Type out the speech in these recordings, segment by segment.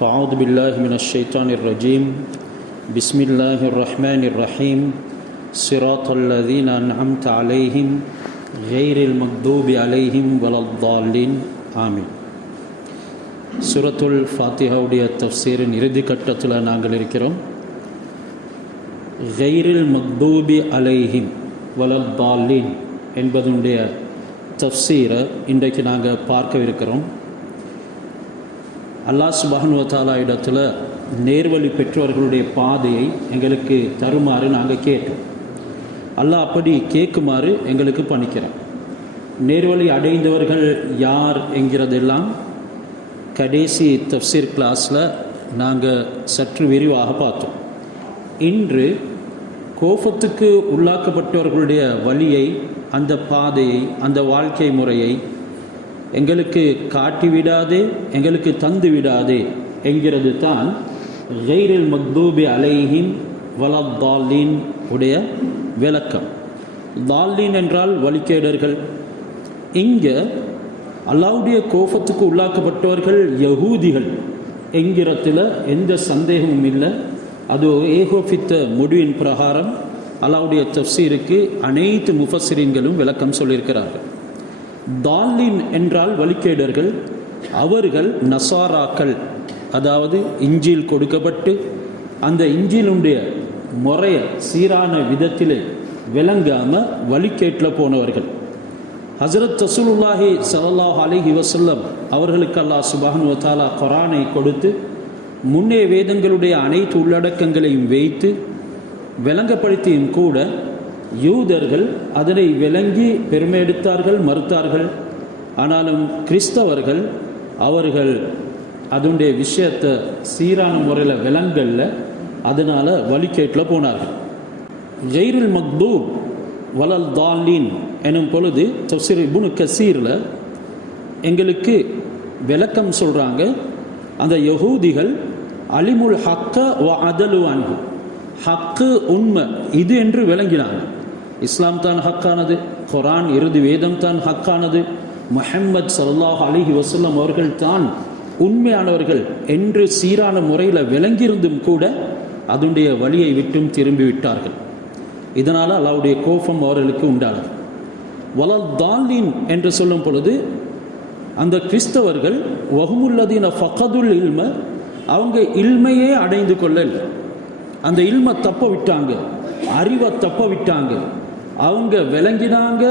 فأعوذ بالله من الشيطان الرجيم بسم الله الرحمن الرحيم صراط الذين أنعمت عليهم غير المغضوب عليهم ولا الضالين آمين சுரத்துல் ஃபாத்திஹாவுடைய தஃப்சீரின் இறுதி கட்டத்தில் நாங்கள் இருக்கிறோம் கைரில் மக்தூபி அலைஹிம் வலல் தாலின் என்பதனுடைய தஃப்சீரை இன்றைக்கு நாங்கள் பார்க்கவிருக்கிறோம் அல்லாஹ் சுபஹன்வத்தாலா இடத்துல நேர்வழி பெற்றவர்களுடைய பாதையை எங்களுக்கு தருமாறு நாங்கள் கேட்டோம். அல்லாஹ் அப்படி கேட்குமாறு எங்களுக்கு பணிக்கிறோம் நேர்வழி அடைந்தவர்கள் யார் என்கிறதெல்லாம் கடைசி தப்சீர் கிளாஸில் நாங்கள் சற்று விரிவாக பார்த்தோம். இன்று கோபத்துக்கு உள்ளாக்கப்பட்டவர்களுடைய வழியை அந்த பாதையை அந்த வாழ்க்கை முறையை எங்களுக்கு காட்டி விடாதே எங்களுக்கு தந்து விடாதே என்கிறது தான் கைரில் மக்தூபி அலைஹின் வலத்தாலின் உடைய விளக்கம். தாலின் என்றால் வழிகேடர்கள் இங்கே அல்லாவுடைய கோபத்துக்கு உள்ளாக்கப்பட்டவர்கள் யகூதிகள் என்கிறத்தில் எந்த சந்தேகமும் இல்லை. அது ஏகோபித்த முடிவின் பிரகாரம். அல்லாவுடைய தப்சீருக்கு அனைத்து முஃபசிரின்களும் விளக்கம் சொல்லியிருக்கிறார்கள். தாலின் என்றால் வழிகேடர்கள் அவர்கள் நசாராக்கள். அதாவது இஞ்சில் கொடுக்கப்பட்டு அந்த இஞ்சிலுடைய முறையை சீரான விதத்திலே விளங்காமல் வழிகேட்டில் போனவர்கள். ஹசரத் ரசூலுல்லாஹி சல்லாஹ் அலிஹி வசல்லம் அவர்களுக்கு அல்லாஹ் சுபான் வத்தாலா குரானை கொடுத்து முன்னே வேதங்களுடைய அனைத்து உள்ளடக்கங்களையும் வைத்து விளங்கப்படுத்தியும் கூட யூதர்கள் அதனை விளங்கி பெருமையெடுத்தார்கள் மறுத்தார்கள். ஆனாலும் கிறிஸ்தவர்கள் அவர்கள் அதனுடைய விஷயத்தை சீரான முறையில் விலங்கல்ல அதனால் வழிகேட்டில் போனார்கள். ஜெய்ருல் மக்தூப் வலல் தாலின் எனும் பொழுது தப்சீர் இபுனு கசீரில் எங்களுக்கு விளக்கம் சொல்கிறாங்க அந்த யகூதிகள் அலிமுல் ஹக்க வ அதலு அன்பு ஹக்கு உண்மை இது என்று விளங்கினாங்க. இஸ்லாம் தான் ஹக்கானது குரான் இறுதி வேதம் தான் ஹக்கானது. முஹம்மது சல்லாஹ் அலிஹி வசல்லம் அவர்கள் தான் உண்மையானவர்கள் என்று சீரான முறையில் விளங்கியிருந்தும் கூட அதனுடைய வழியை விட்டும் திரும்பி விட்டார்கள். இதனால் அல்லாவுடைய கோபம் அவர்களுக்கு உண்டானது. வலல் தாலின் என்று சொல்லும் பொழுது அந்த கிறிஸ்தவர்கள் வகுமுல்லதீன ஃபகதுல் இல்ம அவங்க இல்மையே அடைந்து கொள்ளல். அந்த இல்மை தப்ப விட்டாங்க அறிவை தப்ப விட்டாங்க. அவங்க விளங்கினாங்க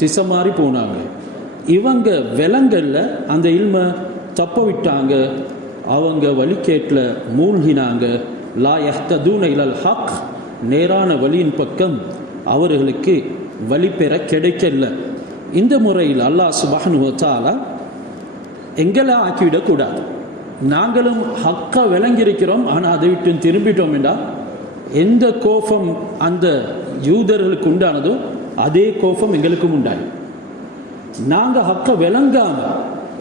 திசை மாறி போனாங்க. இவங்க விலங்கல்ல அந்த இல்மை தப்ப விட்டாங்க அவங்க வழிகேட்டில் மூழ்கினாங்க. லா யஹ்தூன இலல் ஹக் நேரான வழியின் பக்கம் அவர்களுக்கு வழி பெற கிடைக்கல. இந்த முறையில் அல்லாஹ் சுபஹனுவத்தாலா எங்களை ஆக்கிவிடக்கூடாது. நாங்களும் ஹக்கா விளங்கியிருக்கிறோம் ஆனால் அதை விட்டு திரும்பிட்டோம் என்றால் எந்த கோபம் அந்த யூதர்களுக்கு உண்டானதோ அதே கோபம் எங்களுக்கும் உண்டாய். நாங்கள் ஹக்க விளங்காம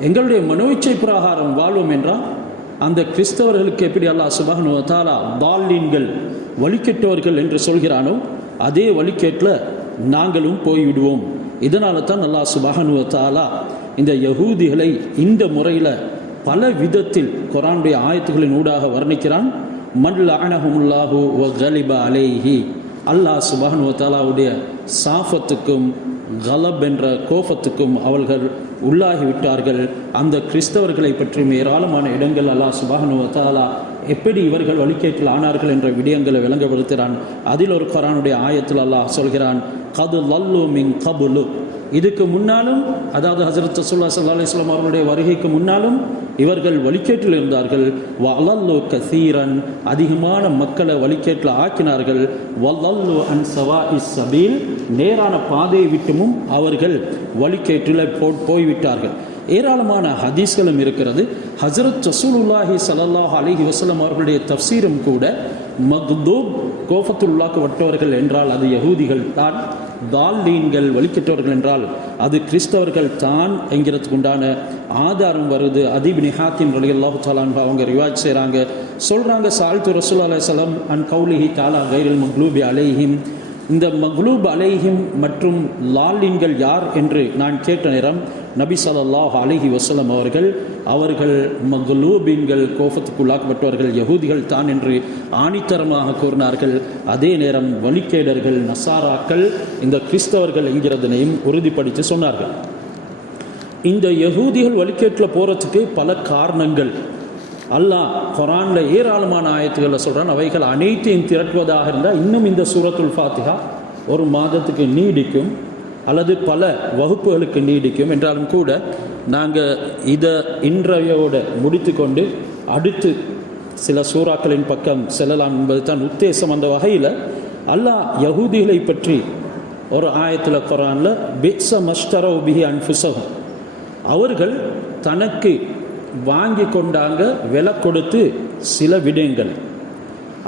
எங்களுடைய மனோச்சை பிரகாரம் வாழ்வோம் என்றால் அந்த கிறிஸ்தவர்களுக்கு எப்படி அல்லாஹ் சுபஹனு தாலா பால்லீன்கள் வழிகெட்டவர்கள் என்று சொல்கிறானோ அதே வழிகேட்டில் நாங்களும் போய்விடுவோம். இதனால தான் அல்லா சுபஹனு தாலா இந்த யகூதிகளை இந்த முறையில் பல விதத்தில் குரானுடைய ஆயத்துகளின் ஊடாக வர்ணிக்கிறான். மல்ல அனஹமுல்லாஹு வ கலிபா அலேஹி அல்லாஹ் சுபஹன் தாலாவுடைய சாஃபத்துக்கும் கலப் என்ற கோபத்துக்கும் அவர்கள் உள்ளாகிவிட்டார்கள் அந்த கிறிஸ்தவர்களை பற்றியும் ஏராளமான இடங்கள் அல்லாஹ் சுபானு தாலா எப்படி இவர்கள் வழிகேட்டில் ஆனார்கள் என்ற விடயங்களை விளங்கப்படுத்துகிறான். அதில் ஒரு குரானுடைய ஆயத்தில் அல்லாஹ் சொல்கிறான் கது லல்லு மின் கபுலு. இதுக்கு முன்னாலும் அதாவது ஹசரத் சுல்லா சல்லா அலிஸ்லாம் அவர்களுடைய வருகைக்கு முன்னாலும் இவர்கள் வழிச்சேற்றில் இருந்தார்கள். வலல்லு கசீரன் அதிகமான மக்களை வழிச்சேற்றில் ஆக்கினார்கள். வல்லல்லோ அன் சவா இஸ் சபீல் நேரான பாதையை விட்டுமும் அவர்கள் வழிச்சேற்றில் போ போய்விட்டார்கள். ஏராளமான ஹதீஸ்களும் இருக்கிறது. ஹசரத் ரசூலுல்லாஹி சல்லாஹ் அலிஹி வசலம் அவர்களுடைய தப்சீரும் கூட மக்தூப் வட்டவர்கள் என்றால் அது யகூதிகள் தான். தால்லீன்கள் வழிகட்டவர்கள் என்றால் அது கிறிஸ்தவர்கள் தான் என்கிறதுக்கு உண்டான ஆதாரம் வருது. அதீப் நிஹாத்தின் வழி அல்லாஹு தாலான் அவங்க ரிவாஜ் செய்கிறாங்க சொல்கிறாங்க சால்த்து ரசூல் அலையம் அன் கௌலிஹி தாலா கைரில் மக்லூபி அலைஹிம். இந்த மக்லூப் அலைஹிம் மற்றும் லாலின்கள் யார் என்று நான் கேட்ட நேரம் நபி ஸல்லல்லாஹு அலைஹி வசலம் அவர்கள் அவர்கள் மக்லூபின்கள் கோபத்துக்குள்ளாக்கப்பட்டவர்கள் யகூதிகள் தான் என்று ஆணித்தரமாக கூறினார்கள். அதே நேரம் வழிகேடர்கள் நசாராக்கள் இந்த கிறிஸ்தவர்கள் என்கிறதனையும் உறுதிப்படுத்தி சொன்னார்கள். இந்த யகூதிகள் வழிகேட்டில் போகிறதுக்கு பல காரணங்கள். அல்லாஹ் குரானில் ஏராளமான ஆயத்துக்களை சொல்கிறான் அவைகள் அனைத்தையும் திரட்டுவதாக இருந்தால் இன்னும் இந்த சூரத்துல் ஃபாத்திஹா ஒரு மாதத்துக்கு நீடிக்கும். அல்லது பல வகுப்புகளுக்கு நீடிக்கும். என்றாலும் கூட நாங்கள் இதை இன்றையோடு முடித்துக்கொண்டு அடுத்து சில சூறாக்களின் பக்கம் செல்லலாம் என்பது தான் உத்தேசம் அந்த வகையில். அல்லாஹ் யகூதிகளை பற்றி ஒரு ஆயத்தில் குரானில் பிக்ஸ மஸ்டரோ பிஹி அன்ஃபுசகம் அவர்கள் தனக்கு வாங்கி கொண்டாங்க விலை கொடுத்து சில விடயங்கள்.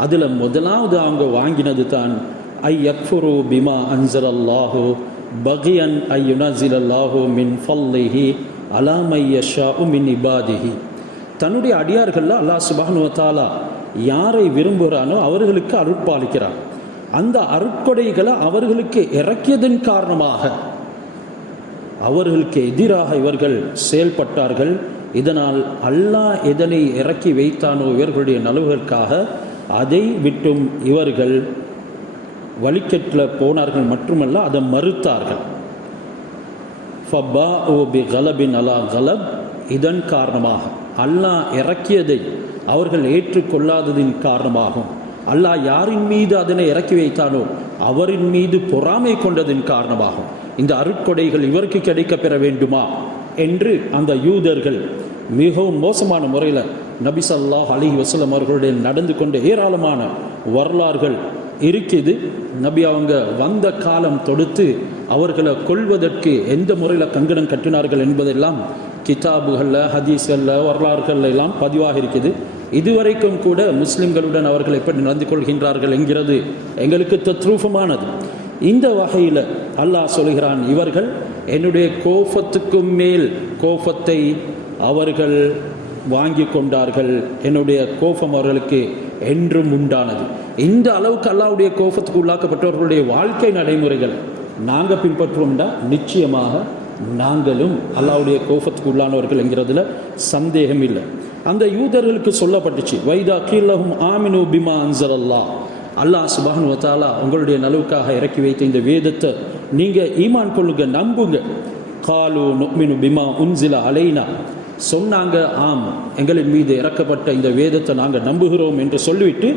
அதில் முதலாவது அவங்க வாங்கினது தான் ஐ யக்ஃபுரு பிமா அன்சர் அல்லாஹோ பகியன் ஐ யுனசில் மின் ஃபல்லிஹி அலாமையஷா மின் இபாதிஹி. தன்னுடைய அடியார்களில் அல்லாஹ் சுபானுவத்தாலா தாலா யாரை விரும்புகிறானோ அவர்களுக்கு அருட்பாலிக்கிறார். அந்த அருட்கொடைகளை அவர்களுக்கு இறக்கியதன் காரணமாக அவர்களுக்கு எதிராக இவர்கள் செயல்பட்டார்கள். இதனால் அல்லாஹ் எதனை இறக்கி வைத்தானோ இவர்களுடைய நலவுகளுக்காக அதை விட்டும் இவர்கள் வழிக்கட்டில் போனார்கள் மட்டுமல்ல அதை மறுத்தார்கள். ஃபபாஉ பி கலபின் அலா கலப் இதன் காரணமாக. அல்லாஹ் இறக்கியதை அவர்கள் ஏற்றுக்கொள்ளாததின் காரணமாகும். அல்லாஹ் யாரின் மீது அதனை இறக்கி வைத்தானோ அவரின் மீது பொறாமை கொண்டதின் காரணமாகும். இந்த அருட்கொடைகள் இவருக்கு கிடைக்க பெற வேண்டுமா என்று அந்த யூதர்கள் மிகவும் மோசமான முறையில் நபிசல்லாஹ் அலி வசலம் அவர்களுடைய நடந்து கொண்ட ஏராளமான வரலாறுகள் இருக்குது. நபி அவங்க வந்த காலம் தொடுத்து அவர்களை கொள்வதற்கு எந்த முறையில் கங்கணம் கட்டினார்கள் என்பதெல்லாம் கிதாபுகளில் ஹதீஸ்களில் வரலாறுகள் எல்லாம் பதிவாக இருக்குது. இதுவரைக்கும் கூட முஸ்லிம்களுடன் அவர்கள் எப்படி நடந்து கொள்கின்றார்கள் என்கிறது எங்களுக்கு தத்ரூபமானது. இந்த வகையில் அல்லாஹ் சொல்கிறான் இவர்கள் என்னுடைய கோபத்துக்கும் மேல் கோபத்தை அவர்கள் வாங்கி கொண்டார்கள். என்னுடைய கோபம் அவர்களுக்கு என்றும் உண்டானது. இந்த அளவுக்கு அல்லாவுடைய கோபத்துக்கு உள்ளாக்கப்பட்டவர்களுடைய வாழ்க்கை நடைமுறைகள் நாங்கள் பின்பற்றுவோம்டா? நிச்சயமாக நாங்களும் அல்லாவுடைய கோபத்துக்கு உள்ளானவர்கள் என்கிறதுல சந்தேகம் இல்லை. அந்த யூதர்களுக்கு சொல்லப்பட்டுச்சு வைதா கீழகும் ஆமினு பிமா அன்சர் அல்லாஹ் அல்லாஹ் சுபான் வத்தாலா உங்களுடைய நலவுக்காக இறக்கி வைத்த இந்த வேதத்தை நீங்கள் ஈமான் கொள்ளுங்க நம்புங்க. காலு நுக்மினு பிமா உன்சில அலைனா. சொன்னாங்க ஆம் எங்களின் மீது இறக்கப்பட்ட இந்த வேதத்தை நாங்கள் நம்புகிறோம் என்று சொல்லிவிட்டு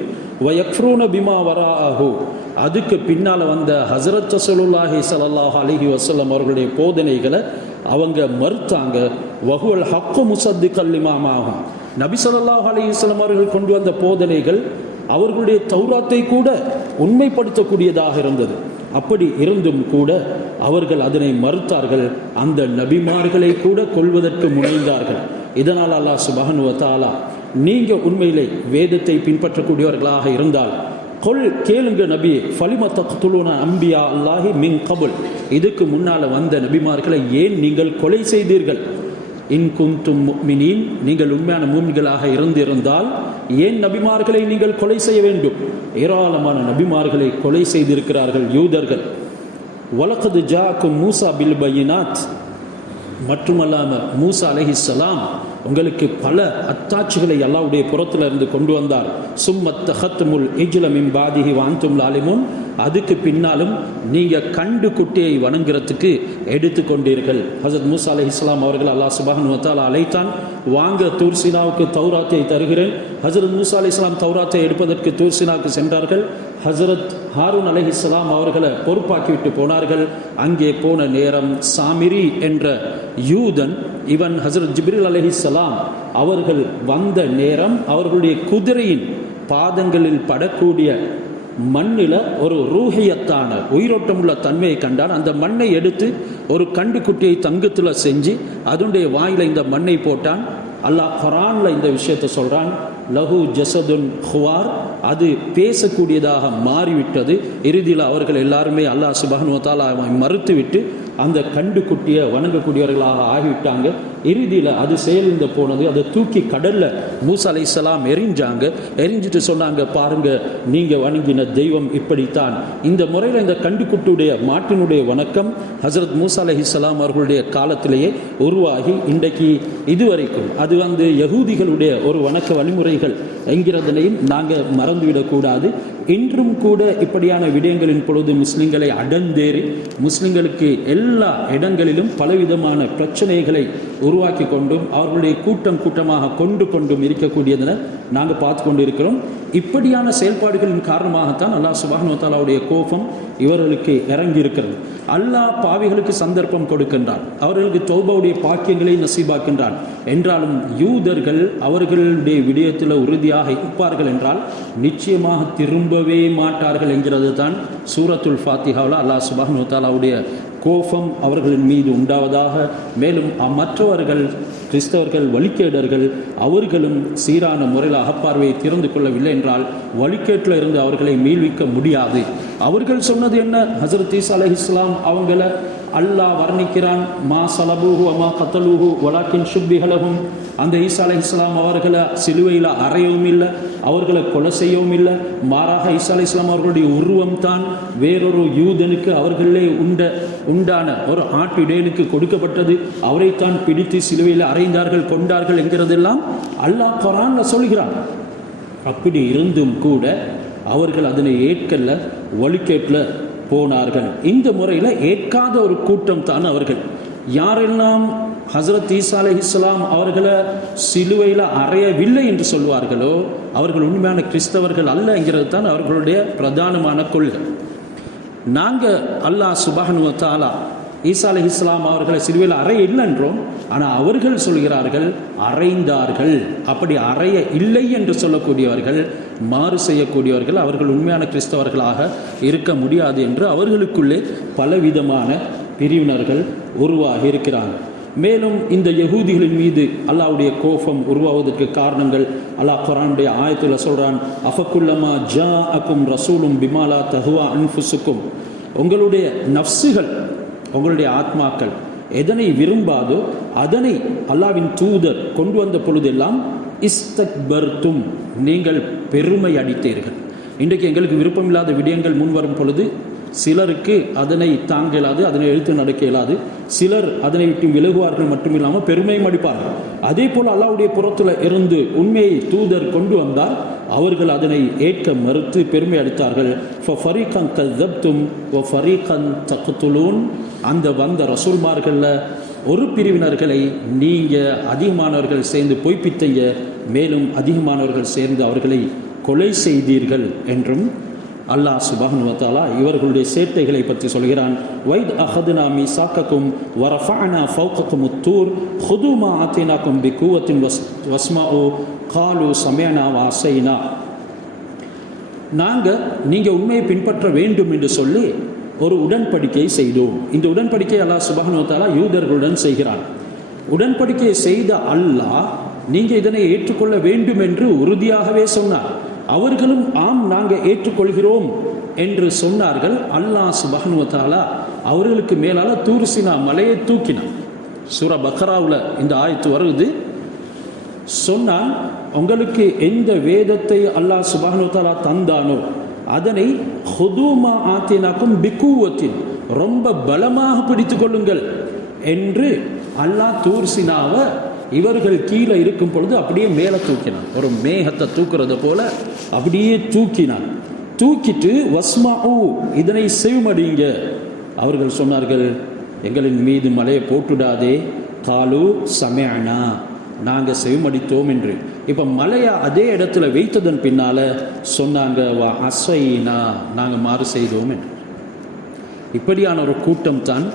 வயக்ஃப்ரூன பிமா வரா ஆஹோ அதுக்கு பின்னால் வந்த ஹசரத் சலுல்லாஹி சலல்லாஹ் அலிஹி வசல்லம் அவர்களுடைய போதனைகளை அவங்க மறுத்தாங்க. வகுவல் ஹக்கு முசத்து கல்லிமாமாகும் நபி ஸல்லல்லாஹு அலி வஸல்லம் அவர்கள் கொண்டு வந்த போதனைகள் அவர்களுடைய தௌராத்தை கூட உண்மைப்படுத்தக்கூடியதாக இருந்தது. அப்படி இருந்தும் கூட அவர்கள் அதனை மறுத்தார்கள். அந்த நபிமார்களை கூட கொள்வதற்கு முனைந்தார்கள். இதனால் அல்லாஹ் சுபஹன் வத்தாலா நீங்கள் உண்மையிலே வேதத்தை பின்பற்றக்கூடியவர்களாக இருந்தால் கொல் கேளுங்க நபி ஃபலிம தக்துலுன அம்பியா அல்லாஹி மின் கபுல். இதுக்கு முன்னால் வந்த நபிமார்களை ஏன் நீங்கள் கொலை செய்தீர்கள்? இன் குந்தும் மினின் நீங்கள் உண்மையான மூமிகளாக இருந்திருந்தால் ஏன் நபிமார்களை நீங்கள் கொலை செய்ய வேண்டும்? ஏராளமான நபிமார்களை கொலை செய்திருக்கிறார்கள் யூதர்கள். வலக்கது ஜாக்கும் மூசா பில் பையினாத். மட்டுமல்லாமல் மூசா அலஹிஸ்ஸலாம் உங்களுக்கு பல அத்தாட்சிகளை அல்லாவுடைய புறத்தில் இருந்து கொண்டு வந்தார். சும்மத்த ஹத்முல் இஜ்லமின் பாதிஹி வாந்தும் லாலிமும் அதுக்கு பின்னாலும் நீங்கள் கண்டு குட்டியை வணங்குறதுக்கு எடுத்து கொண்டீர்கள். ஹசத் மூசா அலி இஸ்லாம் அவர்கள் அல்லாஹ் சுபான் வத்தாலா அழைத்தான் வாங்க தூர்சினாவுக்கு தௌராத்தை தருகிறேன். ஹசரத் மூசா அலி இஸ்லாம் தௌராத்தை எடுப்பதற்கு தூர்சினாவுக்கு சென்றார்கள். ஹசரத் ஹாரூன் அலஹி இஸ்லாம் அவர்களை பொறுப்பாக்கிவிட்டு போனார்கள். அங்கே போன நேரம் சாமிரி என்ற யூதன் இவன் ஹசரத் ஜிப்ரில் அலஹி சலாம் அவர்கள் வந்த நேரம் அவர்களுடைய குதிரையின் பாதங்களில் படக்கூடிய மண்ணில் ஒரு ரூஹியத்தான உயிரோட்டமுள்ள தன்மையை கண்டால் அந்த மண்ணை எடுத்து ஒரு கண்டு குட்டியை தங்கத்தில் செஞ்சு அதனுடைய வாயில் இந்த மண்ணை போட்டான். அல்லாஹ் குரான்ல இந்த விஷயத்தை சொல்கிறான் லஹு ஜசதுன் ஹுவார் அது பேசக்கூடியதாக மாறிவிட்டது. இறுதியில் அவர்கள் எல்லாருமே அல்லாஹ் சுபஹன் அவன் மறுத்துவிட்டு அந்த கண்டு குட்டியை வணங்கக்கூடியவர்களாக ஆகிவிட்டாங்க. இறுதியில் அது செயலிழந்து போனது அதை தூக்கி கடலில் மூசா அலைஹிஸ்ஸலாம் எரிஞ்சாங்க எரிஞ்சிட்டு சொன்னாங்க பாருங்க நீங்க வணங்கின தெய்வம் இப்படித்தான். இந்த முறையில் இந்த கண்டுக்குட்டியுடைய மாட்டினுடைய வணக்கம் ஹசரத் மூசா அலைஹிஸ்ஸலாம் அவர்களுடைய காலத்திலேயே உருவாகி இன்றைக்கு இதுவரைக்கும். அது வந்து யகூதிகளுடைய ஒரு வணக்க வழிமுறைகள் என்கிறதனையும் நாங்கள் மறந்துவிடக்கூடாது. இன்றும் கூட இப்படியான விடயங்களின் பொழுது முஸ்லிம்களை அடந்தேறி முஸ்லிம்களுக்கு எல்லா எல்லா இடங்களிலும் பலவிதமான பிரச்சனைகளை உருவாக்கி கொண்டும் அவர்களுடைய கூட்டம் கூட்டமாக கொண்டு கொண்டும் இருக்கக்கூடியதென நாங்கள் பார்த்து கொண்டு இருக்கிறோம் இப்படியான செயல்பாடுகளின் காரணமாகத்தான் அல்லாஹ் சுபானுத்தாலாவுடைய கோபம் இவர்களுக்கு இறங்கி இருக்கிறது அல்லாஹ் பாவிகளுக்கு சந்தர்ப்பம் கொடுக்கின்றான். அவர்களுக்கு தௌபாவுடைய பாக்கியங்களை நசீபாக்கின்றான். என்றாலும் யூதர்கள் அவர்களுடைய விடயத்தில் உறுதியாக இருப்பார்கள் என்றால் நிச்சயமாக திரும்பவே மாட்டார்கள் என்கிறது தான் சூரத்துல் ஃபாத்திஹாவில் அல்லாஹ் சுபானு தாலாவுடைய கோபம் அவர்களின் மீது உண்டாவதாக மேலும் மற்றவர்கள் கிறிஸ்தவர்கள் வழிகேடர்கள் அவர்களும் சீரான முறையில் அகப்பார்வையை திறந்து கொள்ளவில்லை என்றால் வழிகேட்டில் இருந்து அவர்களை மீள்விக்க முடியாது. அவர்கள் சொன்னது என்ன? ஹசரத் ஈசா அலி இஸ்லாம் அவங்கள அல்லாஹ் வர்ணிக்கிறான் மா சலபூஹு அமா கத்தலூஹு வலாக்கின் சுப்பிஹலகும் அந்த ஈசா அலை இஸ்லாம் அவர்களை சிலுவையில் அறையவும் இல்லை அவர்களை கொலை செய்யவும் இல்லை. மாறாக ஈசா அலை இஸ்லாம் அவர்களுடைய உருவம் தான் வேறொரு யூதனுக்கு அவர்களே உண்ட உண்டான ஒரு ஆட்டு கொடுக்கப்பட்டது. அவரைத்தான் பிடித்து சிலுவையில் அறைந்தார்கள் கொண்டார்கள் என்கிறதெல்லாம் அல்லாஹ் குரான்ல சொல்கிறான். அப்படி இருந்தும் கூட அவர்கள் அதனை ஏற்கல்ல வழிகேட்டில் போனார்கள். இந்த முறையில் ஏற்காத ஒரு கூட்டம் தான் அவர்கள். யாரெல்லாம் ஹசரத் ஈசா அலி இஸ்லாம் அவர்களை சிலுவையில் அறையவில்லை என்று சொல்வார்களோ அவர்கள் உண்மையான கிறிஸ்தவர்கள் அல்ல என்கிறது தான் அவர்களுடைய பிரதானமான கொள்கை. நாங்கள் அல்லாஹ் சுபஹனு தாலா ஈசா அலி இஸ்லாம் அவர்களை சிலுவையில் அறைய இல்லை என்றோம் ஆனால் அவர்கள் சொல்கிறார்கள் அறைந்தார்கள். அப்படி அறைய இல்லை என்று சொல்லக்கூடியவர்கள் மாறு செய்யக்கூடியவர்கள் அவர்கள் உண்மையான கிறிஸ்தவர்களாக இருக்க முடியாது என்று அவர்களுக்குள்ளே பலவிதமான பிரிவினர்கள் உருவாகி இருக்கிறாங்க. மேலும் இந்த யகூதிகளின் மீது அல்லாவுடைய கோபம் உருவாவதற்கு காரணங்கள் அல்லாஹ் குரானுடைய ஆயத்தில் சொல்கிறான் அஃபக்குல்லமா ஜா அக்கும் ரசூலும் பிமாலா தஹுவா அன்ஃபுசுக்கும். உங்களுடைய நஃப்ஸுகள் உங்களுடைய ஆத்மாக்கள் எதனை விரும்பாதோ அதனை அல்லாவின் தூதர் கொண்டு வந்த பொழுதெல்லாம் இஸ்தக்பர்த்தும் நீங்கள் பெருமை அடித்தீர்கள். இன்றைக்கு எங்களுக்கு விருப்பமில்லாத விடயங்கள் முன்வரும் பொழுது சிலருக்கு அதனை தாங்க இயலாது அதனை எழுத்து நடக்க இயலாது. சிலர் அதனை விட்டு விலகுவார்கள் மட்டுமில்லாமல் பெருமையும் அடிப்பார்கள். அதே போல் அல்லாவுடைய புறத்தில் இருந்து உண்மையை தூதர் கொண்டு வந்தால் அவர்கள் அதனை ஏற்க மறுத்து பெருமை அடித்தார்கள். ஃபரீகன் கல்தப்தும் ஓ ஃபரீகன் தக்குத்துலூன் அந்த வந்த ரசூல்மார்களில் ஒரு பிரிவினர்களை நீங்கள் அதிகமானவர்கள் சேர்ந்து பொய்ப்பித்தைய மேலும் அதிகமானவர்கள் சேர்ந்து அவர்களை கொலை செய்தீர்கள் என்றும் அல்லாஹ் சுபஹன் வத்தாலா இவர்களுடைய சேட்டைகளை பற்றி சொல்கிறான். வைத் அஹதுனா மீ சாக்கக்கும் வரஃபானா ஃபௌக்கக்கும் உத்தூர் ஹுதுமா ஆத்தினாக்கும் பி கூவத்தின் வஸ் வஸ்மா ஓ காலு சமயனா வாசைனா நாங்கள் நீங்கள் உண்மையை பின்பற்ற வேண்டும் என்று சொல்லி ஒரு உடன்படிக்கையை செய்தோம். இந்த உடன்படிக்கை அல்லாஹ் சுபஹனுவத்தாலா யூதர்களுடன் செய்கிறார் உடன்படிக்கையை செய்த அல்லாஹ் நீங்கள் இதனை ஏற்றுக்கொள்ள வேண்டும் என்று உறுதியாகவே சொன்னார். அவர்களும் ஆம் நாங்கள் ஏற்றுக்கொள்கிறோம் என்று சொன்னார்கள். அல்லாஹ் சுபஹனுவத்தாலா அவர்களுக்கு மேலால தூர்சினா மலையை தூக்கினான். சூர பக்ராவில் இந்த ஆயத்து வருது. சொன்னான் உங்களுக்கு எந்த வேதத்தை அல்லாஹ் சுபஹனுவத்தாலா தந்தானோ அதனை ஹுதூமா ஆத்தினாக்கும் பிக்குவத்தின் ரொம்ப பலமாக பிடித்து கொள்ளுங்கள் என்று அல்லாஹ் தூர்சினாவை இவர்கள் கீழே இருக்கும் பொழுது அப்படியே மேலே தூக்கினான். ஒரு மேகத்தை தூக்குறது போல அப்படியே தூக்கினான். தூக்கிட்டு வஸ்மா ஊ இதனை செவிமடிங்க. அவர்கள் சொன்னார்கள் எங்களின் மீது மலையை போட்டுடாதே. காலு சமயனா. நாங்கள் செவிமடித்தோம் என்று. இப்போ மலையை அதே இடத்துல வைத்ததன் பின்னால் சொன்னாங்க வா அசைனா நாங்கள் மாறு செய்தோம் என்று. இப்படியான ஒரு கூட்டம் தான்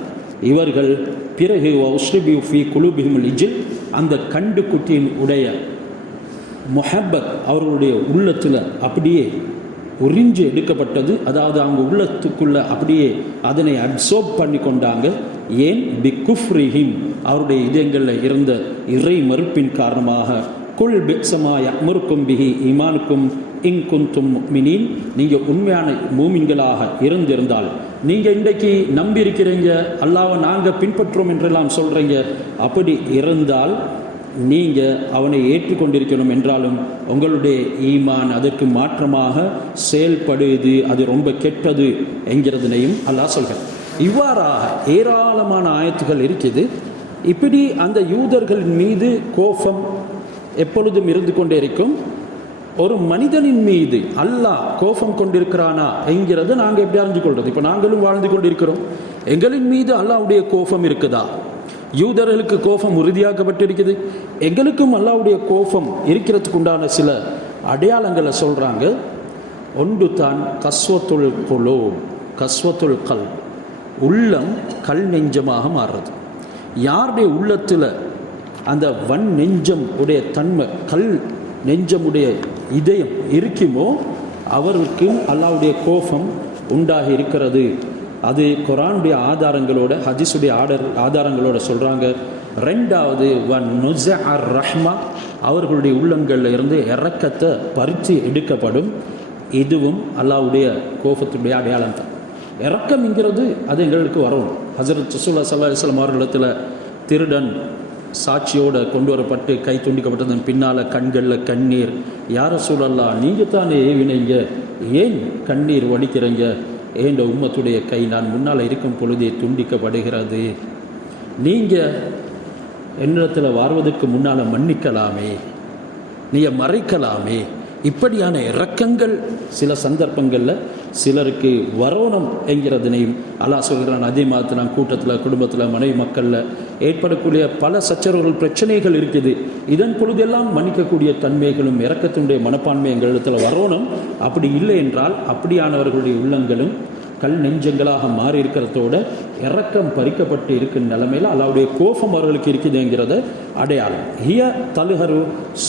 இவர்கள் பிறகு ஒஸ்ரிபியூஃபி ஃபி இஜில் அந்த கண்டு குட்டியின் உடைய மொஹப்பத் அவர்களுடைய உள்ளத்தில் அப்படியே உறிஞ்சு எடுக்கப்பட்டது. அதாவது அவங்க உள்ளத்துக்குள்ளே அப்படியே அதனை அப்சர்வ் பண்ணி கொண்டாங்க ஏன்? பி குஃப்ரிஹிம் அவருடைய இதயங்களில் இருந்த இறை மறுப்பின் காரணமாக குல் பிக்சமா அமருக்கும் பிஹி இமானுக்கும் இங் குந்தும் மினின் நீங்கள் உண்மையான மூமின்களாக இருந்திருந்தால் நீங்கள் இன்றைக்கு நம்பி இருக்கிறீங்க அல்லாவை நாங்கள் பின்பற்றுவோம் என்றெல்லாம் சொல்கிறீங்க அப்படி இருந்தால் நீங்கள் அவனை ஏற்றுக்கொண்டிருக்கணும் என்றாலும் உங்களுடைய ஈமான் அதற்கு மாற்றமாக செயல்படுது அது ரொம்ப கெட்டது என்கிறதுனையும் அல்லாஹ் சொல்கிறேன். இவ்வாறாக ஏராளமான ஆயத்துகள் இருக்குது இப்படி அந்த யூதர்களின் மீது கோபம் எப்பொழுதும் இருந்து கொண்டே இருக்கும். ஒரு மனிதனின் மீது அல்லாஹ் கோபம் கொண்டிருக்கிறானா என்கிறத நாங்கள் எப்படி அறிஞ்சு கொள்வது இப்போ நாங்களும் வாழ்ந்து கொண்டிருக்கிறோம். எங்களின் மீது அல்லாஹ்வுடைய கோபம் இருக்குதா? யூதர்களுக்கு கோபம் உறுதியாக்கப்பட்டிருக்குது. எங்களுக்கும் அல்லாவுடைய கோபம் இருக்கிறதுக்கு உண்டான சில அடையாளங்களை சொல்கிறாங்க ஒன்று தான் கஸ்வத்துல் குலோ கஸ்வத்துல் கல் உள்ளம் கல் நெஞ்சமாக மாறுறது. யாருடைய உள்ளத்தில் அந்த வன் நெஞ்சம் உடைய தன்மை கல் நெஞ்சமுடைய இதயம் இருக்குமோ அவருக்கு அல்லாவுடைய கோபம் உண்டாகி இருக்கிறது. அது குரானுடைய ஆதாரங்களோட ஹதீஸுடைய ஆடர் ஆதாரங்களோட சொல்கிறாங்க ரெண்டாவது வன் நுச அர் ரஹ்மா அவர்களுடைய உள்ளங்களில் இருந்து இறக்கத்தை பறித்து எடுக்கப்படும். இதுவும் அல்லாவுடைய கோபத்துடைய அடையாளம் தான் இறக்கம்ங்கிறது அது எங்களுக்கு வரணும் ஹசரத் சுசுல்லா சல்லா அலிஸ்லாம் அவர்களிடத்தில் திருடன் சாட்சியோடு கொண்டு வரப்பட்டு கை துண்டிக்கப்பட்டதன் பின்னால் கண்களில் கண்ணீர். யார சூழல்லா நீங்கள் தானே ஏவினீங்க? ஏன் கண்ணீர் வடிக்கிறீங்க? ஏண்ட உம்மத்துடைய கை நான் முன்னால் இருக்கும் பொழுதே துண்டிக்கப்படுகிறது. நீங்கள் என்னிடத்தில் வாழ்வதற்கு முன்னால் மன்னிக்கலாமே. நீங்கள் மறைக்கலாமே. இப்படியான இறக்கங்கள் சில சந்தர்ப்பங்களில் சிலருக்கு வரோணம் என்கிறதனையும் அல்லா சொல்கிறான். அதே மாதிரி நான் கூட்டத்தில் குடும்பத்தில் மனைவி மக்களில் ஏற்படக்கூடிய பல சச்சரவுகள் பிரச்சனைகள் இருக்குது. இதன் பொழுதெல்லாம் மன்னிக்கக்கூடிய தன்மைகளும் இறக்கத்தினுடைய மனப்பான்மை எங்களிடத்தில் வரோணம் அப்படி இல்லை என்றால் அப்படியானவர்களுடைய உள்ளங்களும் கல் நெஞ்சங்களாக மாறி இருக்கிறதோட இறக்கம் பறிக்கப்பட்டு இருக்கும் நிலைமையில் அல்லாவுடைய கோபம் அவர்களுக்கு இருக்குதுங்கிறத அடையாளம். ஹிய தலுஹரு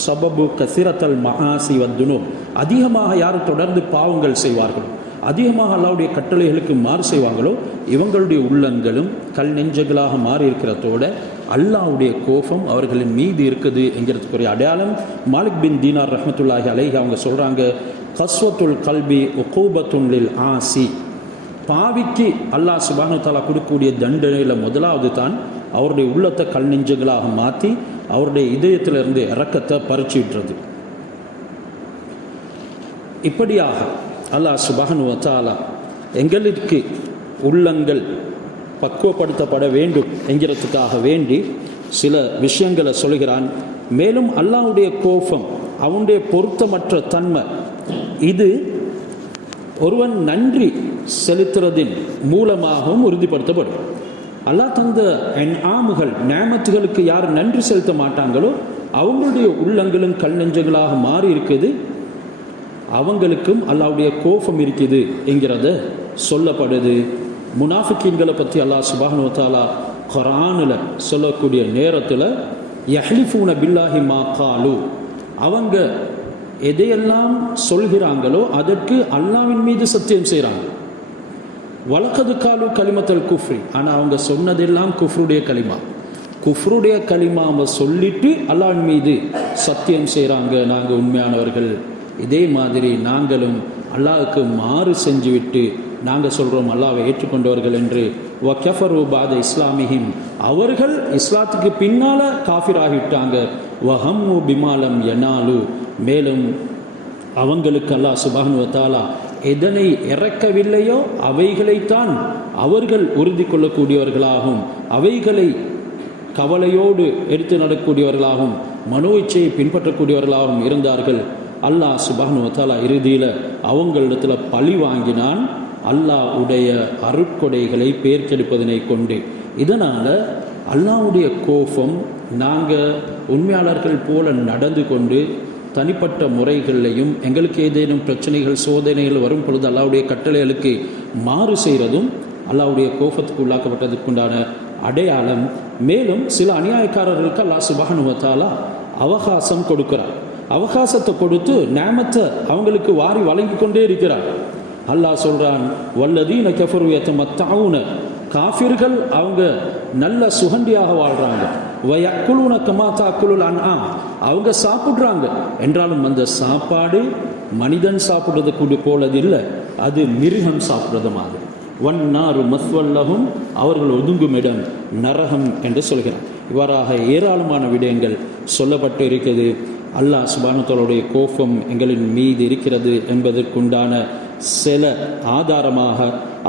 சபபு கசிரத்தல் மகாசி வந்துனோ அதிகமாக யார் தொடர்ந்து பாவங்கள் செய்வார்களோ. அதிகமாக அல்லாவுடைய கட்டளைகளுக்கு மாறு செய்வாங்களோ இவங்களுடைய உள்ளங்களும் கல் நெஞ்சங்களாக மாறி இருக்கிறதோட அல்லாவுடைய கோபம் அவர்களின் மீது இருக்குது என்கிறதுக்குரிய அடையாளம். மாலிக் பின் தீனார் ரஹமத்துல்லாஹி அலைஹி அவங்க சொல்கிறாங்க கஸ்வத்துல் கல்வி ஒகூபத்துன்லில் ஆசி. பாவிக்கு அல்லாஹ் சுபானு தாலா கொடுக்கக்கூடிய தண்டனையில் முதலாவது தான் அவருடைய உள்ளத்தை கல் நெஞ்சங்களாக மாற்றி அவருடைய இதயத்திலிருந்து இறக்கத்தை பறிச்சு விட்டுறது இப்படியாக அல்லாஹ் சுபஹனு வத்தாலா எங்களுக்கு உள்ளங்கள் பக்குவப்படுத்தப்பட வேண்டும் என்கிறதுக்காக வேண்டி சில விஷயங்களை சொல்கிறான். மேலும் அல்லாஹ்வுடைய கோபம் அவனுடைய பொருத்தமற்ற தன்மை இது ஒருவன் நன்றி செலுத்துறதின் மூலமாகவும் உறுதிப்படுத்தப்படும். அல்லாஹ் தந்த என் ஆமுகள் நேமத்துகளுக்கு யார் நன்றி செலுத்த மாட்டாங்களோ அவங்களுடைய உள்ளங்களும் கல் நெஞ்சங்களாக மாறி இருக்குது அவங்களுக்கும் அல்லாவுடைய கோபம் இருக்குது என்கிறத சொல்லப்படுது. முனாஃபிக்கீன்களை பற்றி அல்லாஹ் சுபானு தாலா குரானில் சொல்லக்கூடிய நேரத்தில் யஹ்லிஃபூன பில்லாஹி மா காலு. அவங்க எதையெல்லாம் சொல்கிறாங்களோ அதற்கு அல்லாவின் மீது சத்தியம் செய்கிறாங்க வழக்கது காலு களிமத்தல் குஃப்ரி. ஆனால் அவங்க சொன்னதெல்லாம் குஃப்ருடைய களிமா குஃப்ருடைய களிமாவை சொல்லிட்டு அல்லாவின் மீது சத்தியம் செய்கிறாங்க நாங்கள் உண்மையானவர்கள். இதே மாதிரி நாங்களும் அல்லாஹுக்கு மாறு செஞ்சுவிட்டு நாங்கள் சொல்கிறோம் அல்லாவை ஏற்றுக்கொண்டவர்கள் என்று. வக்கஃபரு பாத இஸ்லாமிஹிம். அவர்கள் இஸ்லாத்துக்கு பின்னால் காஃபிர் ஆகிவிட்டாங்க வஹம்மு பிமாலம் எனாலு மேலும் அவங்களுக்கு அல்லாஹ் சுபானு எதனை இறக்கவில்லையோ அவைகளைத்தான் அவர்கள் உறுதி கொள்ளக்கூடியவர்களாகும். அவைகளை கவலையோடு எடுத்து நடக்கூடியவர்களாகவும் மனோ இச்சையை பின்பற்றக்கூடியவர்களாகவும் இருந்தார்கள். அல்லாஹ் சுபானு வத்தாலா இறுதியில் அவங்களிடத்தில் பழி வாங்கினான். அல்லாஹ் உடைய அருட்கொடைகளை பேர்க்கெடுப்பதனை கொண்டு. இதனால் அல்லாஹ்வுடைய கோபம் நாங்கள் உண்மையாளர்கள் போல நடந்து கொண்டு தனிப்பட்ட முறைகளிலையும் எங்களுக்கு ஏதேனும் பிரச்சனைகள் சோதனைகள் வரும் பொழுது அல்லாவுடைய கட்டளைகளுக்கு மாறு செய்கிறதும் அல்லாவுடைய கோபத்துக்கு உள்ளாக்கப்பட்டதுக்குண்டான அடையாளம். மேலும் சில அநியாயக்காரர்களுக்கு அல்லாஹ் சுபானுவத்தாலா அவகாசம் கொடுக்கிறார். அவகாசத்தை கொடுத்து நேமத்தை அவங்களுக்கு வாரி வழங்கி கொண்டே இருக்கிறார். அல்லாஹ் சொல்கிறான் வல்லதீன கஃபரு எத்தமத்தாவுன காஃபிர்கள் அவங்க நல்ல சுகண்டியாக வாழ்கிறாங்க வயக்குழுன கமா தாக்குலுல் அன்ஆம். அவங்க சாப்பிட்றாங்க. என்றாலும் அந்த சாப்பாடு மனிதன் சாப்பிட்றது கூட போலது இல்லை அது மிருகம் சாப்பிட்றது மாதிரி. வன்னாறு மஸ்வல்லகும் அவர்கள் ஒதுங்கும் இடம் நரகம் என்று சொல்கிறார். இவ்வாறாக ஏராளமான விடயங்கள் சொல்லப்பட்டு இருக்கிறது அல்லாஹ் சுபானத்தோடைய கோபம் எங்களின் மீது இருக்கிறது என்பதற்குண்டான சில ஆதாரமாக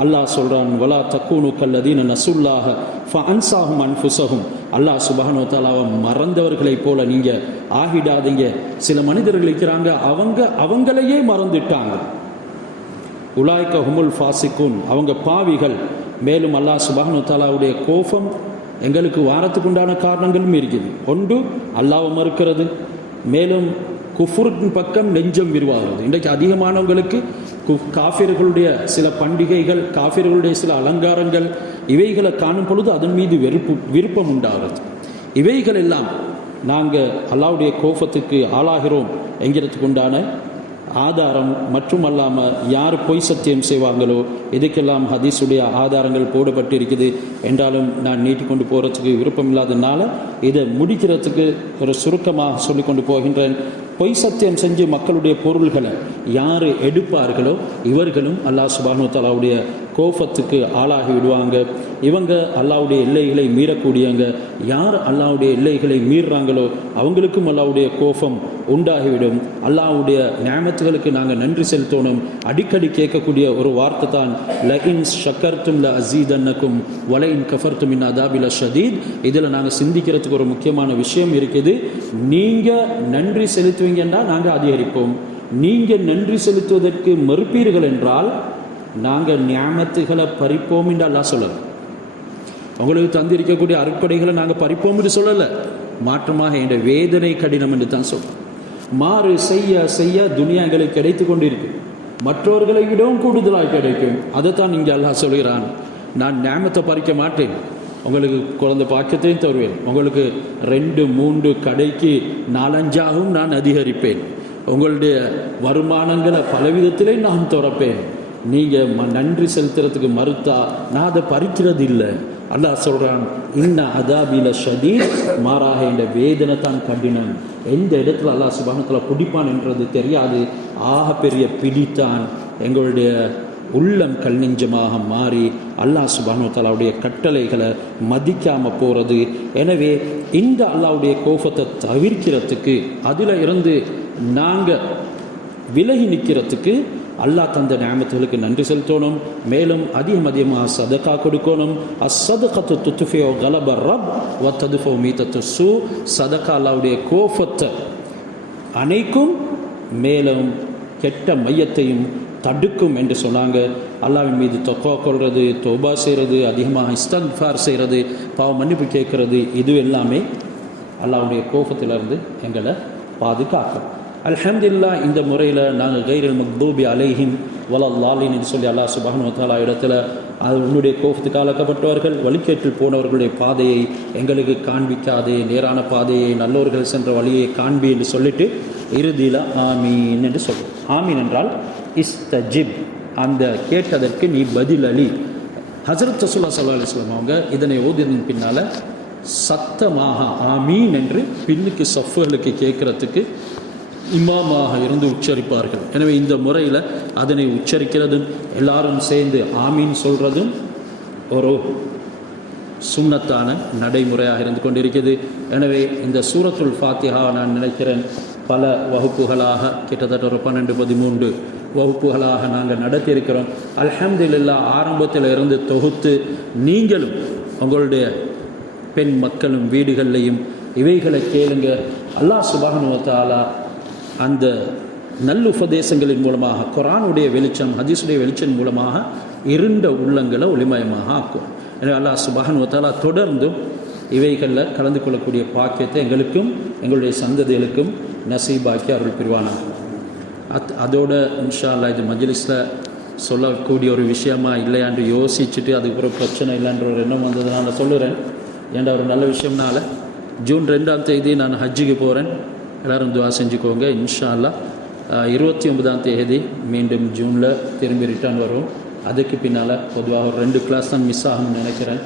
அல்லாஹ் சொல்றான் வலா தக்கூனு கல்லதீன நசுல்லாக ஃப அன்சாகும் அன்ஃபுசகும் அல்லாஹ் சுபஹானு தாலாவை மறந்தவர்களைப் போல நீங்கள் ஆகிடாதீங்க. சில மனிதர்கள் இருக்கிறாங்க அவங்க அவங்களையே மறந்துட்டாங்க. உலாய்க்க ஹுமுல் ஃபாசிக்குன் அவங்க பாவிகள். மேலும் அல்லாஹ் சுபஹானு தாலாவுடைய கோபம் எங்களுக்கு வாரத்துக்கு உண்டான காரணங்களும் இருக்குது. ஒன்று அல்லாவை மறுக்கிறது. மேலும் குஃபுரின் பக்கம் நெஞ்சம் விரிவாகிறது. இன்றைக்கு அதிகமானவங்களுக்கு குஃப் காஃபிர்களுடைய சில பண்டிகைகள் காஃபிர்களுடைய சில அலங்காரங்கள் இவைகளை காணும் பொழுது அதன் மீது வெறுப்பு விருப்பம் உண்டாகிறது. இவைகள் எல்லாம் நாங்கள் அல்லாவுடைய கோபத்துக்கு ஆளாகிறோம் என்கிறதுக்கு உண்டான ஆதாரம் மற்றும் அல்லாமல் யார் பொய் சத்தியம் செய்வாங்களோ இதுக்கெல்லாம் ஹதீஸுடைய ஆதாரங்கள் போடப்பட்டு இருக்குது என்றாலும் நான் நீட்டிக்கொண்டு போகிறதுக்கு விருப்பம் இல்லாததுனால இதை முடிக்கிறதுக்கு ஒரு சுருக்கமாக சொல்லிக்கொண்டு போகின்றேன். பொய் சத்தியம் செஞ்சு மக்களுடைய பொருள்களை யார் எடுப்பார்களோ இவர்களும் அல்லாஹ் சுபானு தாலாவுடைய கோபத்துக்கு ஆளாகி விடுவாங்க. இவங்க அல்லாவுடைய எல்லைகளை மீறக்கூடியவங்க. யார் அல்லாவுடைய எல்லைகளை மீறுறாங்களோ அவங்களுக்கும் அல்லாவுடைய கோபம் உண்டாகிவிடும். அல்லாவுடைய நியமத்துகளுக்கு நாங்கள் நன்றி செலுத்தணும். அடிக்கடி கேட்கக்கூடிய ஒரு வார்த்தை தான் லஇன் ஷக்கர்த்தும் ல அசீதன்னக்கும் வலையின் கஃபர்த்தும் இன் அதாபில ஷதீத் இதில் நாங்கள் சிந்திக்கிறதுக்கு ஒரு முக்கியமான விஷயம் இருக்குது. நீங்கள் நன்றி செலுத்துவீங்கன்னா நாங்கள் அதிகரிப்போம். நீங்கள் நன்றி செலுத்துவதற்கு மறுப்பீர்கள் என்றால் நாங்கள் ஞாபகத்துகளை பறிப்போம் என்று அல்லாஹ் சொல்லலை. உங்களுக்கு தந்திருக்கக்கூடிய அறுப்படைகளை நாங்கள் பறிப்போம் என்று சொல்லலை. மாற்றமாக என்ற வேதனை கடினம் என்று தான் சொல்லும் மாறு செய்ய செய்ய துனியா எங்களுக்கு கிடைத்து கொண்டிருக்கு. மற்றவர்களை விடவும் கூடுதலாக கிடைக்கும். அதைத்தான் இங்கே அல்லாஹ் சொல்கிறான். நான் ஞாபகத்தை பறிக்க மாட்டேன். உங்களுக்கு குழந்தை பாக்கியத்தையும் தருவேன். உங்களுக்கு ரெண்டு மூன்று கடைக்கு நாலஞ்சாகவும் நான் அதிகரிப்பேன். உங்களுடைய வருமானங்களை பலவிதத்திலே நான் துறப்பேன். நீங்கள் ம நன்றி செலுத்துறதுக்கு மறுத்தா நான் அதை பறிக்கிறது இல்லை அல்லாஹ் சொல்கிறான் இன்ன அதாபில ஷதீர். மாறாக இந்த வேதனை தான் கடினம். எந்த இடத்துல அல்லாஹ் சுபானத்தில் பிடிப்பான் என்றது தெரியாது. ஆக பெரிய பிடித்தான் எங்களுடைய உள்ளம் கல் நெஞ்சமாக மாறி அல்லாஹ் சுபானு தாலாவுடைய கட்டளைகளை மதிக்காமல் போகிறது எனவே இந்த அல்லாவுடைய கோபத்தை தவிர்க்கிறதுக்கு அதில் இருந்து நாங்கள் விலகி நிற்கிறதுக்கு அல்லாஹ் தந்த நியமத்துகளுக்கு நன்றி செலுத்தணும். மேலும் அதிகம் அதிகமாக சதக்கா கொடுக்கணும். அசதகத்து துத்துஃபியோ கலப ரப் வ ததுஃபோ மீத்தத்து சு. சதக்கா அல்லாவுடைய கோபத்தை அனைக்கும் மேலும் கெட்ட மையத்தையும் தடுக்கும் என்று சொன்னாங்க. அல்லாவின் மீது தொக்கா கொள்வது தோபா செய்கிறது அதிகமாக இஸ்தக்ஃபார் செய்கிறது பாவ மன்னிப்பு கேட்கறது இது எல்லாமே அல்லாவுடைய கோபத்திலிருந்து எங்களை பாதுகாக்கும். அல்ஹம்துல்லா இந்த முறையில் நாங்கள் கைரல் மக்தூபி அலைஹிம் வலல்லாலின்னு என்று சொல்லி அல்லாஹ் சுபஹானு இடத்துல அது கோபத்துக்கு ஆளாக்கப்பட்டவர்கள் வழிகேற்றில் போனவர்களுடைய பாதையை எங்களுக்கு காண்பிக்காதே நேரான பாதையை நல்லவர்கள் சென்ற வழியை காண்பி என்று சொல்லிட்டு இறுதியில் ஆமீன் என்று சொல்லுவோம் ஆமீன் என்றால் இஸ்தஜிப். அந்த கேட்டதற்கு நீ அலி. ஹசரத் ரசூல்லா சல்லா அலிஸ்லாம் அவங்க இதனை ஓதியதன் பின்னால் சத்தமாக ஆமீன் என்று பின்னுக்கு சஃப்களுக்கு கேட்குறதுக்கு இமாமாக இருந்து உச்சரிப்பார்கள். எனவே இந்த முறையில் அதனை உச்சரிக்கிறதும் எல்லாரும் சேர்ந்து ஆமீன் சொல்கிறதும் ஒரு சுண்ணத்தான நடைமுறையாக இருந்து கொண்டிருக்கிறது. எனவே இந்த சூரத்துல் ஃபாத்திஹா நான் நினைக்கிறேன் பல வகுப்புகளாக கிட்டத்தட்ட ஒரு பன்னெண்டு பதிமூன்று வகுப்புகளாக நாங்கள் நடத்தியிருக்கிறோம். அலமதுல்லா ஆரம்பத்தில் இருந்து தொகுத்து நீங்களும் உங்களுடைய பெண் மக்களும் வீடுகள்லையும் இவைகளை கேளுங்க. அல்லாஹ் சுபானுவத்தாலா தாலா அந்த நல்லுபதேசங்களின் மூலமாக குரானுடைய வெளிச்சம் ஹதீஸுடைய வெளிச்சம் மூலமாக இருண்ட உள்ளங்களை ஒளிமயமாக ஆக்கும். எனவே அல்லாஹ் சுபானுவத்தாலா தொடர்ந்தும் இவைகளில் கலந்து கொள்ளக்கூடிய பாக்கியத்தை எங்களுக்கும் எங்களுடைய சந்ததிகளுக்கும் நசீபாக்கி அருள் பிரிவானாகும் அத் அதோட இன்ஷா அல்லாஹ் இது மஜ்லிஸில் சொல்லக்கூடிய ஒரு விஷயமா இல்லையான்னு யோசிச்சுட்டு அதுக்கப்புறம் பிரச்சனை இல்லைன்ற ஒரு எண்ணம் வந்ததுனால சொல்லுறேன். ஏன்டா ஒரு நல்ல விஷயம்னால ஜூன் ரெண்டாம் தேதி நான் ஹஜ்ஜுக்கு போகிறேன் எல்லாரும் துவா செஞ்சுக்கோங்க. இன்ஷா இருபத்தி ஒன்பதாம் தேதி மீண்டும் ஜூனில் திரும்பி ரிட்டர்ன் வரும் அதுக்கு பின்னால் பொதுவாக ஒரு ரெண்டு கிளாஸ் தான் மிஸ் ஆகும்னு நினைக்கிறேன்.